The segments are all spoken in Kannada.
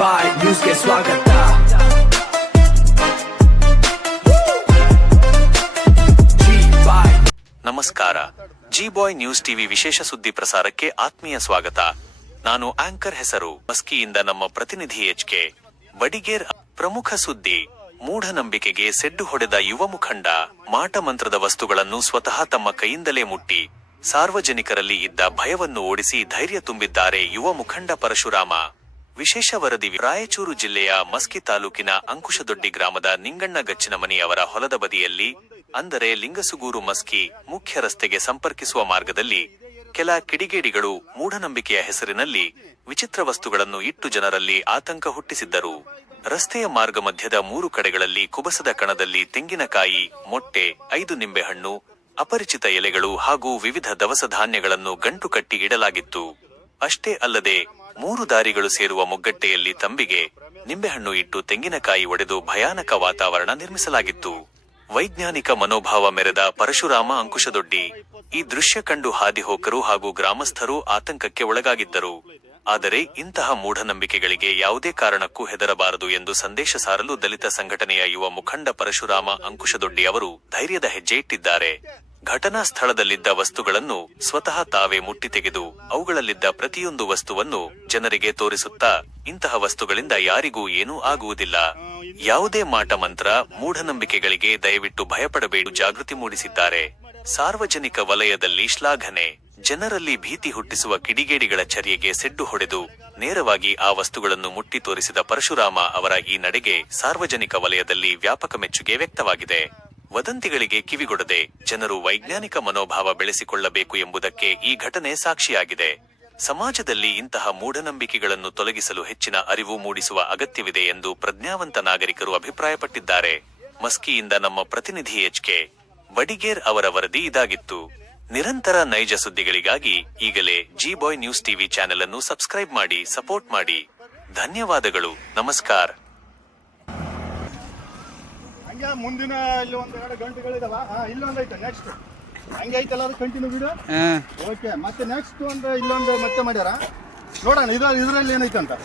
ಬಾಯ್ ನ್ಯೂಸ್ಗೆ ಸ್ವಾಗತ. ನಮಸ್ಕಾರ. ಜಿ ಬಾಯ್ ನ್ಯೂಸ್ ಟಿವಿ ವಿಶೇಷ ಸುದ್ದಿ ಪ್ರಸಾರಕ್ಕೆ ಆತ್ಮೀಯ ಸ್ವಾಗತ. ನಾನು ಆಂಕರ್ ಹೆಸರು ಮಸ್ಕಿಯಿಂದ ನಮ್ಮ ಪ್ರತಿನಿಧಿ ಎಚ್.ಕೆ. ಬಡಿಗೇರ್. ಪ್ರಮುಖ ಸುದ್ದಿ: ಮೂಢನಂಬಿಕೆಗೆ ಸೆಡ್ಡು ಹೊಡೆದ ಯುವ ಮುಖಂಡ ಮಾಟ ಮಂತ್ರದ ವಸ್ತುಗಳನ್ನು ಸ್ವತಃ ತಮ್ಮ ಕೈಯಿಂದಲೇ ಮುಟ್ಟಿ ಸಾರ್ವಜನಿಕರಲ್ಲಿ ಇದ್ದ ಭಯವನ್ನು ಓಡಿಸಿ ಧೈರ್ಯ ತುಂಬಿದ್ದಾರೆ ಯುವ ಮುಖಂಡ ಪರಶುರಾಮ. ವಿಶೇಷ ವರದಿ: ರಾಯಚೂರು ಜಿಲ್ಲೆಯ ಮಸ್ಕಿ ತಾಲೂಕಿನ ಅಂಕುಶದೊಡ್ಡಿ ಗ್ರಾಮದ ನಿಂಗಣ್ಣ ಗಚ್ಚಿನಮನಿ ಅವರ ಹೊಲದ ಬದಿಯಲ್ಲಿ, ಅಂದರೆ ಲಿಂಗಸುಗೂರು ಮಸ್ಕಿ ಮುಖ್ಯ ರಸ್ತೆಗೆ ಸಂಪರ್ಕಿಸುವ ಮಾರ್ಗದಲ್ಲಿ ಕೆಲ ಕಿಡಿಗೇಡಿಗಳು ಮೂಢನಂಬಿಕೆಯ ಹೆಸರಿನಲ್ಲಿ ವಿಚಿತ್ರ ವಸ್ತುಗಳನ್ನು ಇಟ್ಟು ಜನರಲ್ಲಿ ಆತಂಕ ಹುಟ್ಟಿಸಿದ್ದರು. ರಸ್ತೆಯ ಮಾರ್ಗ ಮಧ್ಯದ 3 ಕಡೆಗಳಲ್ಲಿ ಕುಬಸದ ಕಣದಲ್ಲಿ ತೆಂಗಿನಕಾಯಿ, ಮೊಟ್ಟೆ, 5 ನಿಂಬೆಹಣ್ಣು, ಅಪರಿಚಿತ ಎಲೆಗಳು ಹಾಗೂ ವಿವಿಧ ದವಸ ಧಾನ್ಯಗಳನ್ನು ಗಂಟು ಕಟ್ಟಿ ಇಡಲಾಗಿತ್ತು. ಅಷ್ಟೇ ಅಲ್ಲದೆ 3 ದಾರಿಗಳು ಸೇರುವ ಮುಗ್ಗಟ್ಟೆಯಲ್ಲಿ ತಂಬಿಗೆ, ನಿಂಬೆಹಣ್ಣು ಇಟ್ಟು ತೆಂಗಿನಕಾಯಿ ಒಡೆದು ಭಯಾನಕ ವಾತಾವರಣ ನಿರ್ಮಿಸಲಾಗಿತ್ತು. ವೈಜ್ಞಾನಿಕ ಮನೋಭಾವ ಮೆರೆದ ಪರಶುರಾಮ ಅಂಕುಶದೊಡ್ಡಿ ಈ ದೃಶ್ಯ ಕಂಡು ಹಾದಿಹೋಕರು ಹಾಗೂ ಗ್ರಾಮಸ್ಥರು ಆತಂಕಕ್ಕೆ ಒಳಗಾಗಿದ್ದರು. ಆದರೆ ಇಂತಹ ಮೂಢನಂಬಿಕೆಗಳಿಗೆ ಯಾವುದೇ ಕಾರಣಕ್ಕೂ ಹೆದರಬಾರದು ಎಂದು ಸಂದೇಶ ಸಾರಲು ದಲಿತ ಸಂಘಟನೆಯ ಯುವ ಮುಖಂಡ ಪರಶುರಾಮ ಅಂಕುಶದೊಡ್ಡಿ ಅವರು ಧೈರ್ಯದ ಹೆಜ್ಜೆ ಇಟ್ಟಿದ್ದಾರೆ. ಘಟನಾ ಸ್ಥಳದಲ್ಲಿದ್ದ ವಸ್ತುಗಳನ್ನು ಸ್ವತಃ ತಾವೇ ಮುಟ್ಟಿ ತೆಗೆದು ಅವುಗಳಲ್ಲಿದ್ದ ಪ್ರತಿಯೊಂದು ವಸ್ತುವನ್ನು ಜನರಿಗೆ ತೋರಿಸುತ್ತಾ, ಇಂತಹ ವಸ್ತುಗಳಿಂದ ಯಾರಿಗೂ ಏನೂ ಆಗುವುದಿಲ್ಲ, ಯಾವುದೇ ಮಾಟ ಮಂತ್ರ, ಮೂಢನಂಬಿಕೆಗಳಿಗೆ ದಯವಿಟ್ಟು ಭಯಪಡಬೇಡಿ ಜಾಗೃತಿ ಮೂಡಿಸಿದ್ದಾರೆ. ಸಾರ್ವಜನಿಕ ವಲಯದಲ್ಲಿ ಶ್ಲಾಘನೆ. ಜನರಲ್ಲಿ ಭೀತಿ ಹುಟ್ಟಿಸುವ ಕಿಡಿಗೇಡಿಗಳ ಚರ್ಯೆಗೆ ಸೆಡ್ಡು ಹೊಡೆದು ನೇರವಾಗಿ ಆ ವಸ್ತುಗಳನ್ನು ಮುಟ್ಟಿ ತೋರಿಸಿದ ಪರಶುರಾಮ ಅವರ ಈ ನಡೆಗೆ ಸಾರ್ವಜನಿಕ ವಲಯದಲ್ಲಿ ವ್ಯಾಪಕ ಮೆಚ್ಚುಗೆ ವ್ಯಕ್ತವಾಗಿದೆ. ವದಂತಿಗಳಿಗೆ ಕಿವಿಗೊಡದೆ ಜನರು ವೈಜ್ಞಾನಿಕ ಮನೋಭಾವ ಬೆಳೆಸಿಕೊಳ್ಳಬೇಕು ಎಂಬುದಕ್ಕೆ ಈ ಘಟನೆ ಸಾಕ್ಷಿಯಾಗಿದೆ. ಸಮಾಜದಲ್ಲಿ ಇಂತಹ ಮೂಢನಂಬಿಕೆಗಳನ್ನು ತೊಲಗಿಸಲು ಹೆಚ್ಚಿನ ಅರಿವು ಮೂಡಿಸುವ ಅಗತ್ಯವಿದೆ ಎಂದು ಪ್ರಜ್ಞಾವಂತ ನಾಗರಿಕರು ಅಭಿಪ್ರಾಯಪಟ್ಟಿದ್ದಾರೆ. ಮಸ್ಕಿಯಿಂದ ನಮ್ಮ ಪ್ರತಿನಿಧಿ ಎಚ್.ಕೆ. ಬಡಿಗೇರ್ ಅವರ ವರದಿ ಇದಾಗಿತ್ತು. ನಿರಂತರ ನೈಜ ಸುದ್ದಿಗಳಿಗಾಗಿ ಈಗಲೇ ಜಿ ಬಾಯ್ ನ್ಯೂಸ್ ಟಿವಿ ಚಾನೆಲ್ ಅನ್ನು ಸಬ್ಸ್ಕ್ರೈಬ್ ಮಾಡಿ, ಸಪೋರ್ಟ್ ಮಾಡಿ. ಧನ್ಯವಾದಗಳು. ನಮಸ್ಕಾರ. ಹಂಗೆ ಮುಂದಿನ ಇಲ್ಲಿ 1-2 ಗಂಟೆಗಳಿದಾವ. ಇಲ್ಲೊಂದೈತೆ ನೆಕ್ಸ್ಟ್ ಹಂಗೆ ಐತಲ್ಲ, ಅದು ಕಂಟಿನ್ಯೂ ವಿಡಿಯೋ. ಓಕೆ, ಮತ್ತೆ ನೆಕ್ಸ್ಟ್ ಇಲ್ಲೊಂದು ಮತ್ತೆ ಮಾಡ್ಯಾರ ನೋಡೋಣ ಇದ್ರಲ್ಲಿ ಏನೈತೆ ಅಂತ.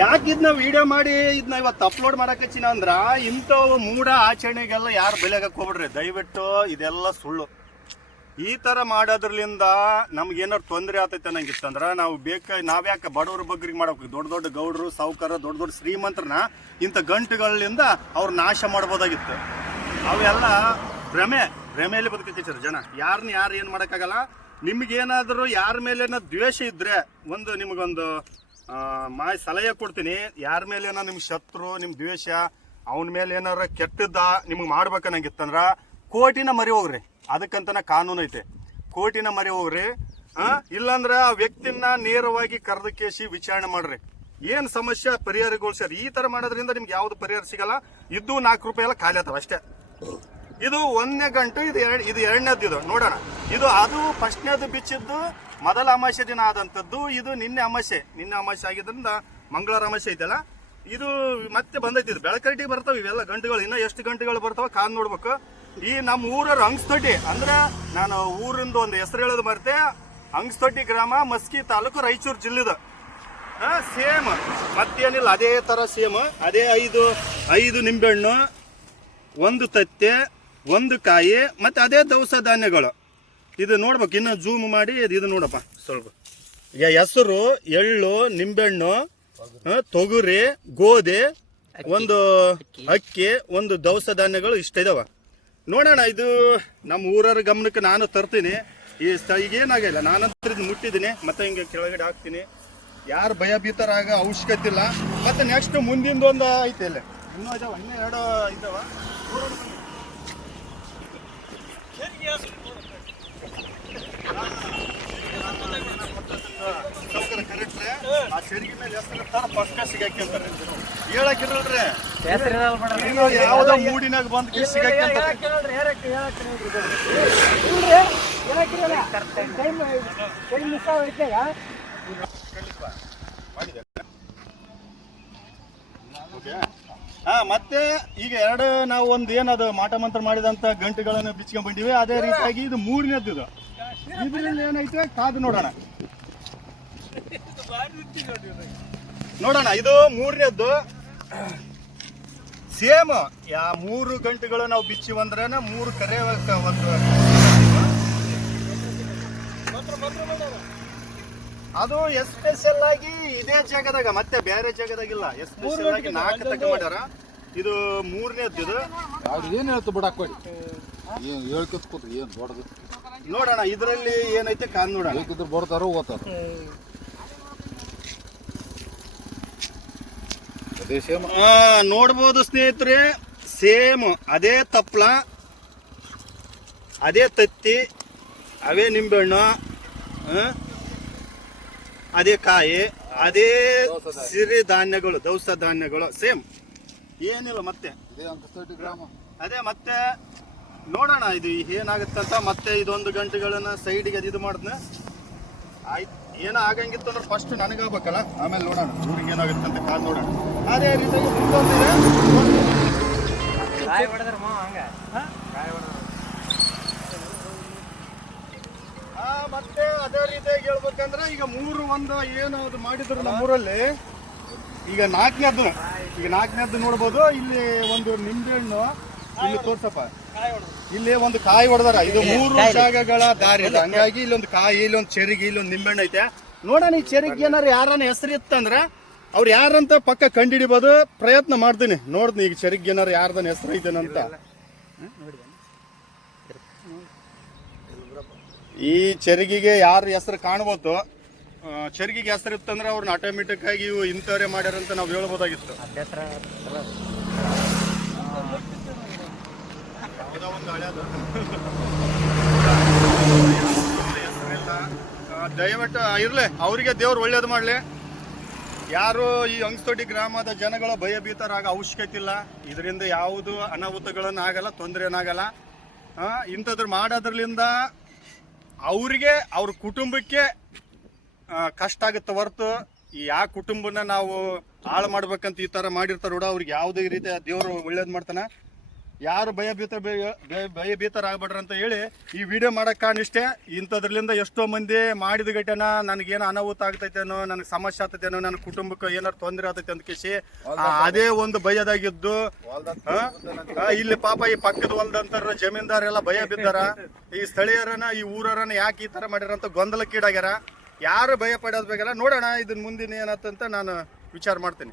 ಯಾಕೆ ಇದನ್ನ ವಿಡಿಯೋ ಮಾಡಿ ಇದನ್ನ ಇವತ್ತು ಅಪ್ಲೋಡ್ ಮಾಡಕಚ್ಚಿನ ಅಂದ್ರ, ಇಂಥವು ಮೂಢ ಆಚರಣೆಗೆಲ್ಲ ಯಾರು ಬೆಲೆಗಕ್ಕೆ ಹೋಗ್ಬಿಡ್ರಿ ದಯವಿಟ್ಟು. ಇದೆಲ್ಲ ಸುಳ್ಳು. ಈ ತರ ಮಾಡೋದ್ರಲಿಂದ ನಮ್ಗೆ ಏನಾರು ತೊಂದರೆ ಆತೈತೆ ಅನ್ನಂಗಿತ್ತಂದ್ರ ನಾವ್ಯಾಕೆ ಬಡವ್ರ ಬಗ್ಗರಿಗೆ ಮಾಡ್ಬೇಕು? ದೊಡ್ಡ ದೊಡ್ಡ ಗೌಡ್ರು, ಸಾವುಕಾರ, ದೊಡ್ಡ ದೊಡ್ಡ ಶ್ರೀಮಂತ್ರನ ಇಂಥ ಗಂಟುಗಳಿಂದ ಅವ್ರ ನಾಶ ಮಾಡ್ಬೋದಾಗಿತ್ತು. ಅವೆಲ್ಲ ಭ್ರಮೆಯಲ್ಲಿ ಬದುಕಿದ್ದಾರೆ ಜನ. ಯಾರನ್ನ ಯಾರು ಏನು ಮಾಡೋಕ್ಕಾಗಲ್ಲ. ನಿಮ್ಗೇನಾದರೂ ಯಾರ ಮೇಲೆ ದ್ವೇಷ ಇದ್ರೆ ನಿಮಗೊಂದು ಸಲಹೆ ಕೊಡ್ತೀನಿ. ಯಾರ ಮೇಲೆ ನಿಮ್ಗೆ ಶತ್ರು, ನಿಮ್ ದ್ವೇಷ, ಅವನ ಮೇಲೆ ಏನಾರ ಕೆಟ್ಟದ್ದ ನಿಮ್ಗೆ ಮಾಡ್ಬೇಕನ್ನಂಗಿತ್ತಂದ್ರ ಕೋಟಿನ ಮರಿ ಹೋಗ್ರಿ. ಅದಕ್ಕಂತನ ಕಾನೂನು ಐತೆ. ಕೋಟಿನ ಮರಿ ಹೋಗ್ರಿ. ಇಲ್ಲಾಂದ್ರ ಆ ವ್ಯಕ್ತಿನ ನೇರವಾಗಿ ಕರೆದ ಕೇಸಿ ವಿಚಾರಣೆ ಮಾಡ್ರಿ. ಏನ್ ಸಮಸ್ಯೆ ಪರಿಹಾರಗೊಳಿಸ್ಯಾರ. ಈ ತರ ಮಾಡೋದ್ರಿಂದ ನಿಮ್ಗೆ ಯಾವ್ದು ಪರಿಹಾರ ಸಿಗಲ್ಲ. ಇದ್ದು 4 ರೂಪಾಯಿ ಎಲ್ಲ ಖಾಲಿ ಆತಾವ ಅಷ್ಟೇ. ಇದು 1ನೇ ಗಂಟು, ಇದು 2ನೇದ್ದು. ಇದು ನೋಡೋಣ. ಅದು ಫಸ್ಟ್ನೇದು ಬಿಚ್ಚಿದ್ದು ಮೊದಲ ಅಮಾವಾಸ್ಯೆ ದಿನ ಆದಂಥದ್ದು. ಇದು ನಿನ್ನೆ ಅಮಾವಾಸ್ಯೆ ಆಗಿದ್ರಿಂದ ಮಂಗಳವಾರ ಅಮಾವಾಸ್ಯೆ ಐತಲ್ಲ, ಇದು ಮತ್ತೆ ಬಂದೈತಿ. ಇದು ಬೆಳಕರಿಟಿಗೆ ಬರ್ತಾವ ಇವೆಲ್ಲ ಗಂಟುಗಳು. ಇನ್ನ ಎಷ್ಟು ಗಂಟುಗಳು ಬರ್ತಾವ ಕಾದ್ ನೋಡ್ಬೇಕು. ಈ ನಮ್ಮ ಊರವ್ರ ಅಂಗಸ್ತೊಡ್ಡಿ, ಅಂದ್ರೆ ನಾನು ಊರಿಂದ ಒಂದು ಹೆಸರು ಹೇಳೋದು ಮರ್ತೆ. ಅಂಗಸ್ತೊಡ್ಡಿ ಗ್ರಾಮ, ಮಸ್ಕಿ ತಾಲೂಕು, ರಾಯಚೂರು ಜಿಲ್ಲೆದ. ಸೇಮ್ ಮತ್ತೇನಿಲ್ಲ, ಅದೇ ತರ ಸೇಮ್. ಅದೇ 5 ನಿಂಬೆಹಣ್ಣು, 1 ತತ್ತೆ, 1 ಕಾಯಿ, ಮತ್ತೆ ಅದೇ ದವಸ ಧಾನ್ಯಗಳು. ಇದು ನೋಡ್ಬೇಕು, ಇನ್ನು ಜೂಮ್ ಮಾಡಿ ಇದು ನೋಡಪ್ಪ ಸ್ವಲ್ಪ. ಹೆಸರು, ಎಳ್ಳು, ನಿಂಬೆಹಣ್ಣು, ತೊಗರಿ, ಗೋಧಿ, 1 ಅಕ್ಕಿ, 1 ದವಸ ಧಾನ್ಯಗಳು ಇಷ್ಟ ಇದಾವ. ನೋಡೋಣ. ಇದು ನಮ್ಮ ಊರರ ಗಮನಕ್ಕೆ ನಾನು ತರ್ತೀನಿ. ಈಗೇನಾಗಿಲ್ಲ, ನಾನಂತರ ಇದು ಮುಟ್ಟಿದ್ದೀನಿ. ಮತ್ತೆ ಹಿಂಗೆ ಕೆಳಗಡೆ ಹಾಕ್ತೀನಿ. ಯಾರು ಭಯಭೀತರಾಗ ಅವಶ್ಯಕತೆ ಇಲ್ಲ. ಮತ್ತೆ ನೆಕ್ಸ್ಟ್ ಮುಂದಿಂದೊಂದು ಐತೆ ಇಲ್ಲ, ಇನ್ನೂ ಇದಾವ, ಇನ್ನೂ 2 ಇದಾವ. ಕರೆಕ್ಟ್ರೆ ಆ ಚರಿಗೆ ಮೇಲೆ ಹೆಸರು ಪಕ್ಕ ಸಿಗಾಕ್ಯಂತಾರೆ. ಹೇಳಕ್ಕಿರಲ್ರಿ, ಯಾವ್ದೋ ಮೂಡಿನಾಗ ಬಂದು ಸಿಗಾಕ್ಯಂತಾರೆ. ಮತ್ತೆ ಈಗ ನಾವು ಏನದು ಮಾಟ ಮಂತ್ರ ಮಾಡಿದಂತ ಗಂಟೆಗಳನ್ನು ಬಿಚ್ಕೊಂಡ್ ಬಂದಿವಿ. ಅದೇ ರೀತಿಯಾಗಿ ಇದು 3ನೇದ್ದು. ಇದರಲ್ಲಿ ಏನೈತೆ ಕಾದು ನೋಡೋಣ. ನೋಡೋಣ, ಇದು ಮೂರನೇದ್ದು. ಸೇಮ್ 3 ಗಂಟೆಗಳು ನಾವು ಬಿಚ್ಚಿವಂದ್ರೆ 3 ಕರೆ ಒಂದು ಅದು ಎಸ್ಪೆಷಲ್ ಆಗಿ ಇದೇ ಜಾಗದಾಗ, ಮತ್ತೆ ಬೇರೆ ಜಾಗದಾಗಿಲ್ಲ. ಎಸ್ಪೆಷಲ್ ಆಗಿ 4 ತಗ ಮಾಡ್ಯಾರ. ಇದು ಮೂರನೇದ್ದು. ಇದು ಏನ್ ಹೇಳ್ತು ಬಿಡಾಕ್ಬೇಡಿ, ಹೇಳ್ಕೊತ್ ಕೂತ್ರಿ ಏನ್ ದೊಡ್ಡದು. ನೋಡೋಣ ಇದರಲ್ಲಿ ಏನೈತೆ ಕಾನ್ ನೋಡೋಣ. ಬೇಕಿದ್ರು ಬರ್ತಾರೋ ಓದ್ತಾರ. ಅದೇ ಸೇಮ್ ನೋಡ್ಬೋದು ಸ್ನೇಹಿತರೆ, ಸೇಮ್ ಅದೇ ತಪ್ಲ, ಅದೇ ತತ್ತಿ, ಅವೇ ನಿಂಬೆಹಣ್ಣು, ಅದೇ ಕಾಯಿ, ಅದೇ ಸಿರಿ ಧಾನ್ಯಗಳು, ದವಸ ಧಾನ್ಯಗಳು ಸೇಮ್, ಏನಿಲ್ಲ. ಮತ್ತೆ ಇದೇ ಅಂಕಸ್ಟಡಿ ಗ್ರಾಮ. ಅದೇ ಮತ್ತೆ ನೋಡೋಣ ಇದು ಏನಾಗುತ್ತಂತ. ಮತ್ತೆ ಇದೊಂದು ಗಂಟೆಗಳನ್ನ ಸೈಡಿಗೆ ಅದು ಇದು ಮಾಡಿದ್ನ ಆಯ್ತು. ಏನೋ ಆಗಂಗಿತ್ತು ಅಂದ್ರೆ ಫಸ್ಟ್ ನನಗಾಗ್ಬೇಕಲ್ಲ, ಆಮೇಲೆ ನೋಡೋಣ ಊರಿಗೆ ಏನಾಗುತ್ತೆ ಅಂತ ಕಾಲ್ ನೋಡೋಣ. ಅದೇ ರೀತಿಯಾಗಿ ಮುಂದೊಂದಿದೆ. ಮತ್ತೆ ಅದೇ ರೀತಿಯಾಗಿ ಹೇಳ್ಬೇಕಂದ್ರೆ ಈಗ 3 ಏನು ಅದು ಮಾಡಿದ್ರು ನಮ್ಮೂರಲ್ಲಿ. ಈಗ 4ನೇದ್ದು ನೋಡ್ಬೋದು. ಇಲ್ಲಿ ಒಂದು ನಿಂಬೆಹಣ್ಣು, ಇಲ್ಲಿ ತೋರ್ಸಪ್ಪ, ಇಲ್ಲಿ ಒಂದು ಕಾಯಿ ಹೊಡೆದಾರ. ಇದು 3 ಜಾಗಗಳ ದಾರಿ ಇದೆ. ಹಂಗಾಗಿ ಇಲ್ಲೊಂದು ಕಾಯಿ, ಇಲ್ಲೊಂದು ಚೆರಿಗೆ, ಇಲ್ಲೊಂದು ನಿಂಬೆಹಣ್ಣು ಐತೆ. ನೋಡೋಣ ಈ ಚೆರಿಗೆ ಏನಾರು ಯಾರನ್ನ ಹೆಸರು ಇತ್ತಂದ್ರೆ ಅವ್ರು ಯಾರಂತ ಪಕ್ಕ ಕಂಡಿಡಿಬೋದು. ಪ್ರಯತ್ನ ಮಾಡ್ತೀನಿ, ನೋಡ್ತೀನಿ ಈಗ ಚೆರಿಗೆ ಏನಾರು ಯಾರ್ದನ್ನ ಹೆಸರು ಐತೇನಂತ. ಈ ಚೆರಿಗಿಗೆ ಯಾರ ಹೆಸರು ಕಾಣ್ಬೋದು. ಚೆರಿಗಿಗೆ ಹೆಸರು ಇತ್ತಂದ್ರೆ ಅವ್ರನ್ನ ಆಟೋಮೆಟಿಕ್ ಆಗಿ ಇವು ಇಂಥವ್ರೆ ಮಾಡ್ಯಾರಂತ ನಾವು ಹೇಳ್ಬೋದಾಗಿತ್ತು. ಯಾವುದೋ ಒಂದು ಹಳೆಯದು ದಯವಿಟ್ಟು ಇರ್ಲಿ, ಅವರಿಗೆ ದೇವ್ರು ಒಳ್ಳೇದು ಮಾಡಲಿ. ಯಾರು ಈ ಅಂಗಸ್ತೊಡ್ಡಿ ಗ್ರಾಮದ ಜನಗಳ ಭಯಭೀತರಾಗ ಅವಶ್ಯಕತೆ ಇಲ್ಲ. ಇದರಿಂದ ಯಾವುದು ಅನಾಹುತಗಳನ್ನು ಆಗಲ್ಲ, ತೊಂದರೆ ಏನಾಗಲ್ಲ. ಇಂಥದ್ರ ಮಾಡೋದ್ರಲಿಂದ ಅವ್ರಿಗೆ, ಅವ್ರ ಕುಟುಂಬಕ್ಕೆ ಕಷ್ಟ ಆಗುತ್ತೆ ಹೊರತು ಯಾವ ಕುಟುಂಬನ ನಾವು ಹಾಳು ಮಾಡ್ಬೇಕಂತ ಈ ಥರ ಮಾಡಿರ್ತಾರ ನೋಡ, ಅವ್ರಿಗೆ ಯಾವುದೇ ರೀತಿ ದೇವರು ಒಳ್ಳೇದು ಮಾಡ್ತಾನೆ. ಯಾರು ಭಯಭೀತರಾಗ್ಬೇಡ್ರಿ ಅಂತ ಹೇಳಿ ಈ ವಿಡಿಯೋ ಮಾಡಕ್ಕೆ ಕಾರಣ ಇಷ್ಟೇ. ಇಂಥದ್ರಲಿಂದ ಎಷ್ಟೋ ಮಂದಿ ಮಾಡಿದ ಗಟ್ಟೆನ ನನಗೇನು ಅನಾಹುತ ಆಗ್ತೈತೇನೋ, ನನಗೆ ಸಮಸ್ಯೆ ಆಗ್ತೈತೇನೋ, ನನ್ನ ಕುಟುಂಬಕ್ಕೆ ಏನಾರು ತೊಂದರೆ ಆಗ್ತೈತೆ ಅಂತ ಕೇಸಿ ಅದೇ ಒಂದು ಭಯದಾಗಿದ್ದು ಇಲ್ಲಿ ಪಾಪ ಈ ಪಕ್ಕದ ಹೊಲದಂತರ ಜಮೀನ್ದಾರೆಲ್ಲ ಭಯ ಬಿದ್ದಾರ. ಈ ಸ್ಥಳೀಯರನ್ನ, ಈ ಊರರನ್ನ ಯಾಕೆ ಈ ಥರ ಮಾಡ್ಯಾರ ಅಂತ ಗೊಂದಲಕ್ಕೀಡಾಗ್ಯಾರ. ಯಾರು ಭಯ ಪಡೋದು ಬೇಕಲ್ಲ. ನೋಡೋಣ ಇದನ್ನ ಮುಂದಿನ ಏನಾಯ್ತಂತ ನಾನು ವಿಚಾರ ಮಾಡ್ತೀನಿ.